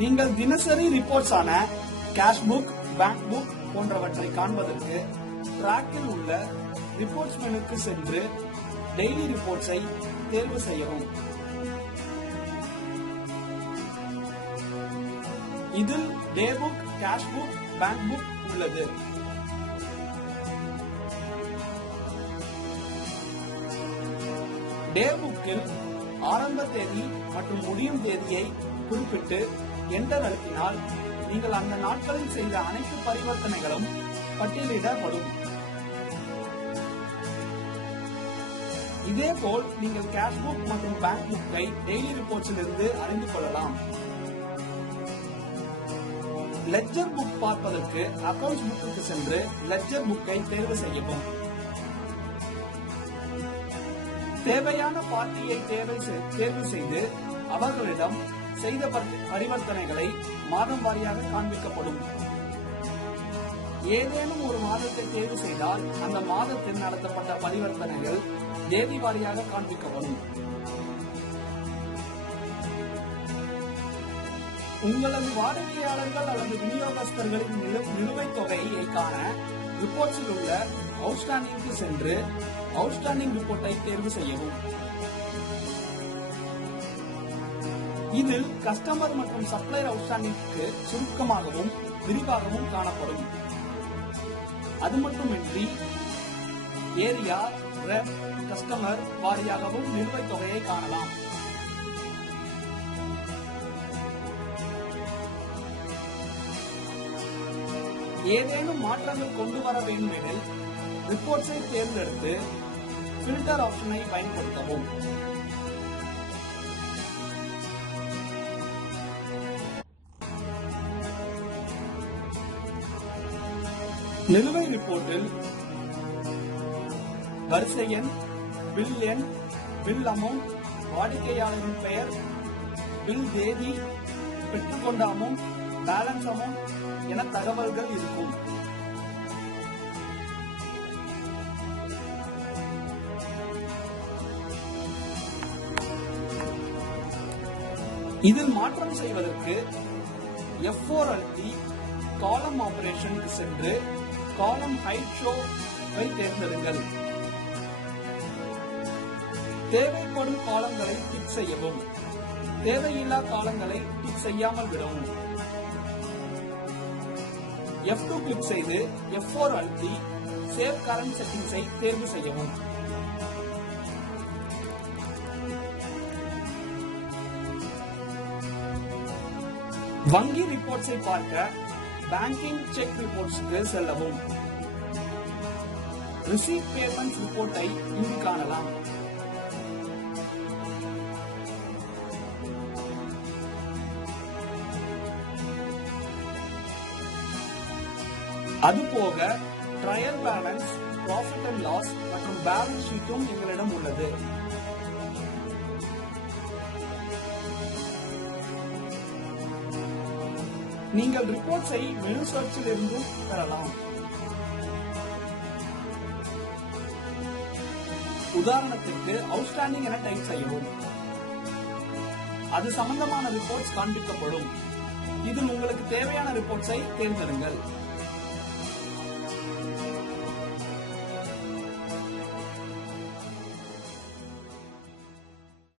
நீங்கள் தினசரி ரிப்போர்ட்ஸ் ஆன கேஷ் புக் பேங்க் புக் போன்றவற்றை காண்பதற்கு டிராக்கில் உள்ள ரிப்போர்ட்ஸ் மெனுக்கு சென்று டெய்லி ரிப்போர்ட்ஸை தேர்வு செய்யவும். இதில் day book cash book bank book உள்ளது. டே புக்கில் ஆரம்ப தேதி மற்றும் முடியும் தேதியை குறிப்பிட்டு என்டர் அழுத்தினால் நீங்கள் அந்த நாட்களில் செய்த அனைத்து பரிவர்த்தனைகளும் பட்டியலிடப்படும். இதேபோல் நீங்கள் கேஷ் புக் மற்றும் பேங்க் புக்கை டெய்லி ரிப்போர்ட்ஸில் இருந்து அறிந்து கொள்ளலாம். லெட்ஜர் புக் பார்ப்பதற்கு அக்கவுண்ட்ஸ் புக்கு சென்று லெட்ஜர் புக்கை தேர்வு செய்யவும். தேவையான பார்ட்டியை தேர்வு செய்து அவர்களிடம் செய்த பரிவர்த்தனைகளை மாதம் வாரியாக காண்பிக்கப்படும். ஏதேனும் ஒரு மாதத்தை தேர்வு செய்தால் அந்த மாதத்தில் நடத்தப்பட்ட பரிவர்த்தனைகள் தேதி வாரியாக காண்பிக்கப்படும். உங்களது வாடிக்கையாளர்கள் அல்லது விநியோகஸ்தர்களின் நிலுவைத் தொகையை காண ரிப்போர்ட்ஸில் உள்ள அவுட்ஸ்டாண்டிங்க்கு சென்று அவுட்ஸ்டாண்டிங் ரிப்போர்ட்டை தேர்வு செய்யவும். இதில் கஸ்டமர் மற்றும் சப்ளையர் அவுட்ஸ்டாண்டிங்க்கு சுருக்கமாகவும் விரிவாகவும் காணப்படும். அது மட்டுமின்றி ஏரியா ரெப் கஸ்டமர் வாரியாகவும் நிலுவைத் தொகையை காணலாம். ஏதேனும் மாற்றங்கள் கொண்டு வர வேண்டுமெனில் ரிப்போர்ட்ஸை தேர்ந்தெடுத்து ஃபில்டர் ஆப்ஷனை பயன்படுத்தவும். நிலுவை ரிப்போர்ட்டில் வரிசை எண் பில் எண் பில் அமௌண்ட் வாடிக்கையாளரின் பெயர் பில் தேதி பெற்றுக்கொண்ட அமௌண்ட் பேலன்ஸ் அமௌண்ட் என தகவல்கள் இருக்கும். இதில் மாற்றம் செய்வதற்கு F4 அழுத்தி காலம் ஆபரேஷனுக்கு சென்று காலம் ஹைட் ஷோ தேர்ந்தெடுங்கள். தேவைப்படும் காலங்களை டிக் செய்யவும். தேவையில்லா காலங்களை டிக் செய்யாமல் விடவும். F2 கிளிக் செய்து F4 அழுத்தி சேவ் கரண்ட் செட்டிங்ஸை தேர்வு செய்யவும். வங்கி ரிப்போர்ட்ஸை பார்க்க பேங்கிங் செக் ரிப்போர்ட்ஸ்க்கு செல்லவும். ரிசீவ் பேமெண்ட் ரிப்போர்ட்டை இங்கு காணலாம். அதுபோக trial balance profit and loss மற்றும் பேலன்ஸ் ஷீட்டும் எங்களிடம் உள்ளது. நீங்கள் ரிப்போர்ட்ஸை மெனு சர்ச்சில் இருந்தும் பெறலாம். உதாரணத்திற்கு அவுட்ஸ்டாண்டிங் என டைப் செய்யவும். அது சம்பந்தமான ரிப்போர்ட்ஸ் காண்பிக்கப்படும். இதில் உங்களுக்கு தேவையான ரிப்போர்ட்ஸை தேர்ந்தெடுங்கள்.